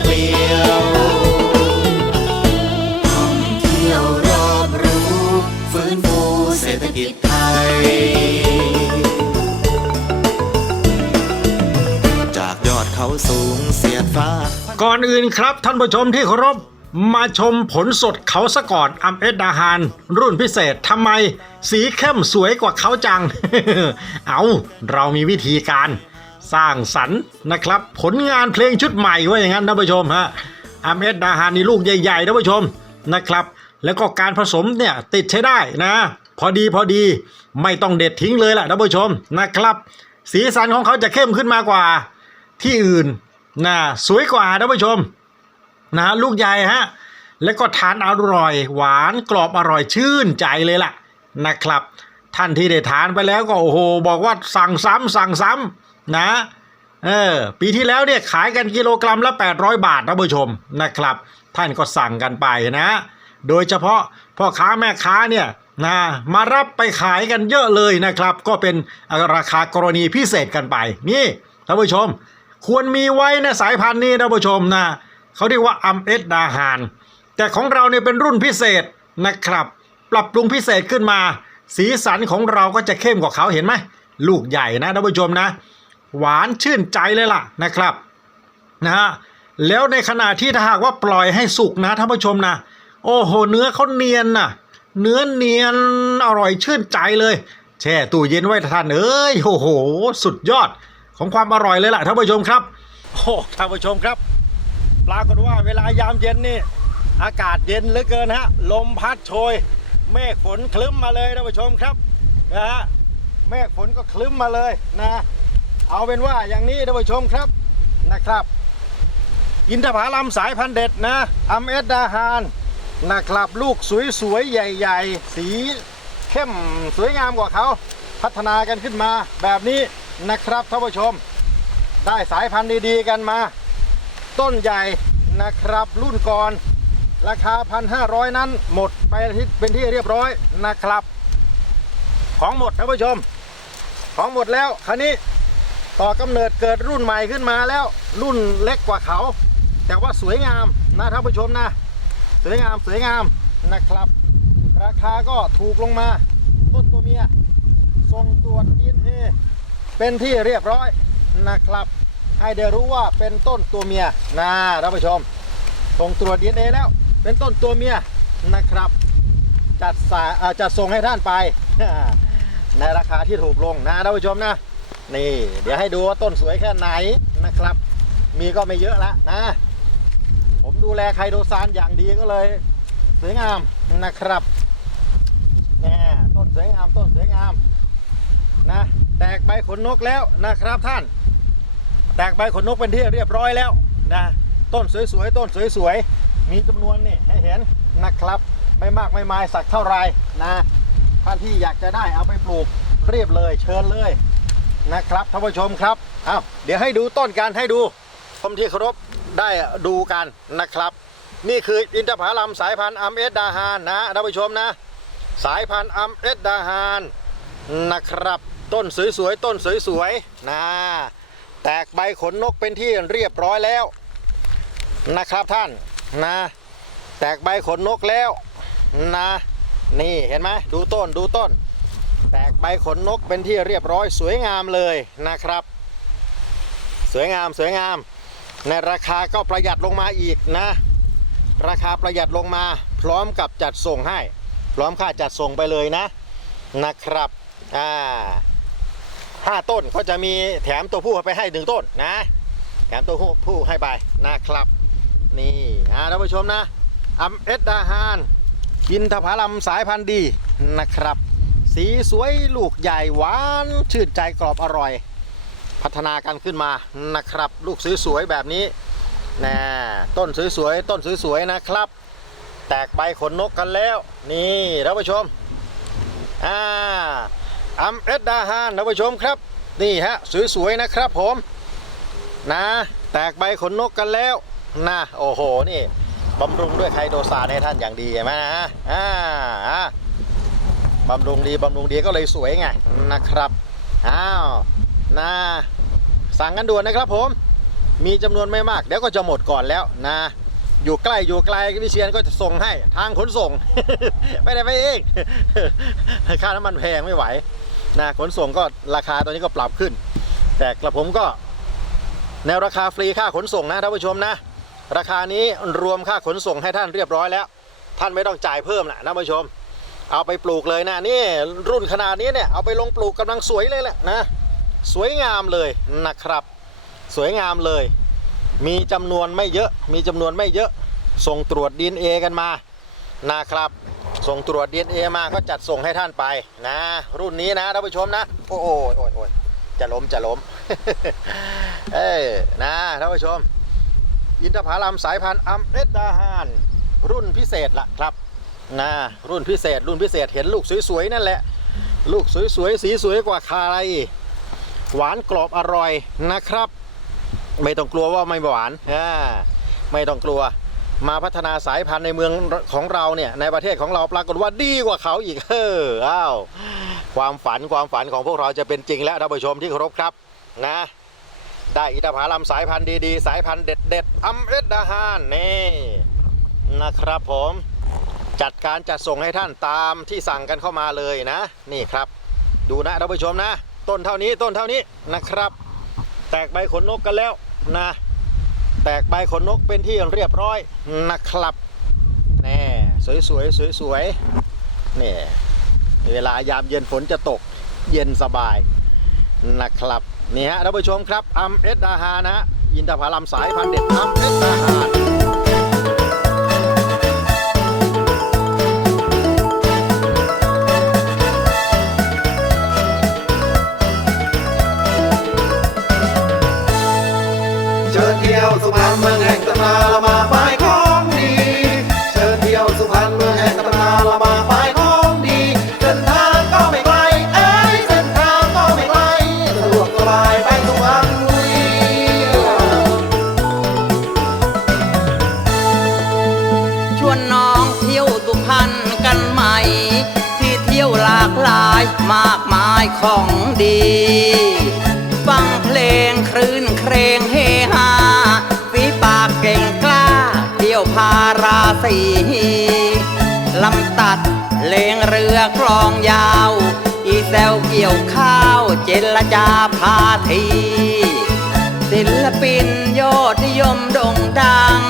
เกลียวท่องเที่ยวรอบรู้ ฟื้นฟูเศรษฐกิจไทย จากยอดเขาสูงเสียดฟ้า ก่อนอื่นครับท่านผู้ชมที่เคารพมาชมผลสดเขาสะก่อนอัมเอสดาฮานรุ่นพิเศษทำไม สีเข้มสวยกว่าเขาจัง เอาเรามีวิธีการ สร้างสรรค์นะครับ ผลงานเพลงชุดใหม่ว่าอย่างนั้นท่านผู้ชมฮะอัมเอสดาฮานี่ลูกใหญ่ๆท่านผู้ชมนะครับ แล้วก็การผสมเนี่ยติดใช้ได้นะ พอดีพอดีไม่ต้องเด็ดทิ้งเลยล่ะท่านผู้ชมนะครับ สีสันของเขาจะเข้มขึ้นมากว่าที่อื่นนะสวยกว่าท่านผู้ชมนะฮะลูกใหญ่ฮะแล้วก็ทานอร่อย หวานกรอบอร่อยชื่นใจเลยล่ะนะครับ ท่านที่ได้ทานไปแล้วก็โอ้โห บอกว่าสั่งซ้ำสั่งซ้ำ นะเออปีที่แล้วเนี่ยขายกันกิโลกรัมละ 800 บาทท่านผู้ชมนะครับ ท่านก็สั่งกันไปนะ โดยเฉพาะพ่อค้าแม่ค้าเนี่ยนะมารับไปขายกันเยอะเลยนะครับ ก็เป็นราคากรณีพิเศษกันไป นี่ท่านผู้ชม ควรมีไว้นะสายพันธุ์นี้ท่านผู้ชมนะเขาเรียกว่าอัมเอสดาฮานแต่ของเราเนี่ยเป็นรุ่นพิเศษนะครับ ปรับปรุงพิเศษขึ้นมา สีสันของเราก็จะเข้มกว่าเขาเห็นไหมลูกใหญ่นะท่านผู้ชมนะ หวานชื่นใจเลยล่ะนะครับนะฮะแล้วในขณะที่ถ้าหากว่าปล่อยให้สุกนะท่านผู้ชมนะโอ้โห เนื้อเขาเนียนนะเนื้อเนียนอร่อยชื่นใจเลย แช่ตู้เย็นไว้ท่านเอ้ยโอ้โห สุดยอดของความอร่อยเลยล่ะท่านผู้ชมครับโอ้ท่านผู้ชมครับ ปรากฏว่าเวลายามเย็นนี่อากาศเย็นเหลือเกินฮะ ลมพัดโชย เมฆฝนคลึ้มมาเลยท่านผู้ชมครับนะฮะเมฆฝนก็คลึ้มมาเลยนะ เอาเป็นว่าอย่างนี้ท่านผู้ชมครับนะครับ อินทผลัมสายพันธุ์เด็ดนะอัมเอสดาฮานนะครับลูกสวยๆใหญ่ ๆ สีเข้มสวยงามกว่าเขาพัฒนากันขึ้นมาแบบนี้นะครับท่านผู้ชม ได้สายพันธุ์ดีๆกันมา ต้นใหญ่นะครับรุ่นก่อนราคา 1,500 นั้นหมดไปที่เป็นที่เรียบร้อยนะครับ ของหมดท่านผู้ชม ของหมดแล้วคันนี้ ต่อกำเนิดเกิดรุ่นใหม่ขึ้นมาแล้วรุ่นเล็กกว่าเขา แต่ว่าสวยงามนะท่านผู้ชมนะ สวยงามสวยงามนะครับ ราคาก็ถูกลงมา ต้นตัวเมียส่งตรวจ DNA เป็นที่เรียบร้อยนะครับ ให้ได้รู้ว่าเป็นต้นตัวเมียนะท่านผู้ชมส่งตรวจ DNA แล้ว เป็นต้นตัวเมียนะครับ จัดสายอ่าจัดส่งให้ท่านไปในราคาที่ถูกลงนะท่านผู้ชมนะ นี่ เดี๋ยวให้ดูว่าต้นสวยแค่ไหนนะครับ มีก็ไม่เยอะละนะ ผมดูแลไคโดซานอย่างดีก็เลยสวยงามนะครับแน่ต้นสวยงามต้นสวยงามนะแตกใบขนนกแล้วนะครับท่าน แตกใบขนนกเป็นที่เรียบร้อยแล้วนะต้นสวยๆต้นสวยๆมีจำนวนนี่ให้เห็นนะครับไม่มากไม่มายสักเท่าไหรนะท่านที่อยากจะได้เอาไปปลูกเรียบเลยเชิญเลย นะครับท่านผู้ชมครับเอาเดี๋ยวให้ดูต้นกันให้ดูชมที่เคารพได้ดูกันนะครับ นี่คืออินทผลัมสายพันธุ์อัมเอสดาฮานนะท่านผู้ชมนะ สายพันธุ์อัมเอสดาฮานนะครับ ต้นสวยๆต้นสวยๆนะแตกใบขนนกเป็นที่เรียบร้อยแล้วนะครับท่านนะ แตกใบขนนกแล้วนะ นี่เห็นไหมดูต้นดูต้น ใบขนนกเป็นที่เรียบร้อยสวยงามเลยนะครับ สวยงามสวยงาม ในราคาก็ประหยัดลงมาอีกนะ ราคาประหยัดลงมา พร้อมกับจัดส่งให้ พร้อมค่าจัดส่งไปเลยนะนะครับอ่าห้าต้นเขาจะมีแถมตัวผู้ไปให้หนึ่งต้นนะแถมตัวผู้ผู้ให้ไปนะครับ นี่อ่าท่านผู้ชมนะอัมเอสดาฮานกินทผลัมสายพันธุ์ดีนะครับ สีสวยลูกใหญ่หวาน ชื่นใจกรอบอร่อย พัฒนากันขึ้นมานะครับ ลูกสวยๆแบบนี้นะต้นสวยๆต้นสวยๆนะครับ แตกใบขนนกกันแล้ว นี่ท่านผู้ชมอ่าอัมเอสดาฮานท่านผู้ชมครับ นี่ฮะสวยๆนะครับผมนะ แตกใบขนนกกันแล้วนะโอ้โหนี่บำรุงด้วยไคโดซานให้ท่านอย่างดีเห็นไหมนะอ่าอ่า บำรุงดีบำรุงดีก็เลยสวยไงนะครับอ้าวนะสั่งกันด่วนนะครับผมมีจำนวนไม่มากเดี๋ยวก็จะหมดก่อนแล้วนะ อยู่ใกล้อยู่ไกลวิเชียนก็จะส่งให้ทางขนส่ง ไม่ได้ไปเองค่าน้ำมันแพงไม่ไหวนะขนส่งก็ราคาตอนนี้ก็ปรับขึ้น แต่กระผมก็แนวราคาฟรีค่าขนส่งนะท่านผู้ชมนะ ราคานี้รวมค่าขนส่งให้ท่านเรียบร้อยแล้ว ท่านไม่ต้องจ่ายเพิ่มนะท่านผู้ชม เอาไปปลูกเลยนะนี่รุ่นขนาดนี้เนี่ยเอาไปลงปลูกกำลังสวยเลยแหละนะสวยงามเลยนะครับ สวยงามเลย มีจำนวนไม่เยอะ มีจำนวนไม่เยอะส่งตรวจ DNA กันมานะครับ ส่งตรวจ DNA มาก็จัดส่งให้ท่านไปนะ รุ่นนี้นะท่านผู้ชมนะ โอ้โหโอ้ยโอ้ยจะล้มจะล้มเอ้ยนะท่านผู้ชม อินทผลัมสายพันธุ์อัมเอสดาฮานรุ่นพิเศษละครับ นะรุ่นพิเศษ รุ่นพิเศษเห็นลูกสวยๆนั่นแหละ ลูกสวยๆสีสวยกว่าใครหวานกรอบอร่อยนะครับ ไม่ต้องกลัวว่าไม่หวานอ่าไม่ต้องกลัวมาพัฒนาสายพันธุ์ในเมืองของเราเนี่ยในประเทศของเราปรากฏว่าดีกว่าเขาอีกเอออ้าวความฝันความฝันของพวกเราจะเป็นจริงแล้วท่านผู้ชมที่เคารพครับนะ ได้อินทผลัมสายพันธุ์ดีๆ สายพันธุ์เด็ดๆอัมเอสดาฮานนี่นะครับผม จัดการจัดส่งให้ท่านตามที่สั่งกันเข้ามาเลยนะ นี่ครับ ดูนะท่านผู้ชมนะ ต้นเท่านี้ต้นเท่านี้นะครับ แตกใบขนนกกันแล้วนะ แตกใบขนนกเป็นที่เรียบร้อยนะครับแน่สวยสวยสวยสวยนี่เวลายามเย็นฝนจะตกเย็นสบายนะครับนี่ฮะท่านผู้ชมครับอัมเอสดาฮานะฮะอินทผลัมสายพันธุ์เด็ดอัมเอสดาฮา มากมายของดี ฟังเพลงครื้นเครงเฮฮาฝีปากเก่งกล้าเดี่ยวพาราสีลำตัดเลงเรือคลองยาว อีแซวเกี่ยวข้าวเจรจาพาที ศิลปินยอดนิยมด่งดัง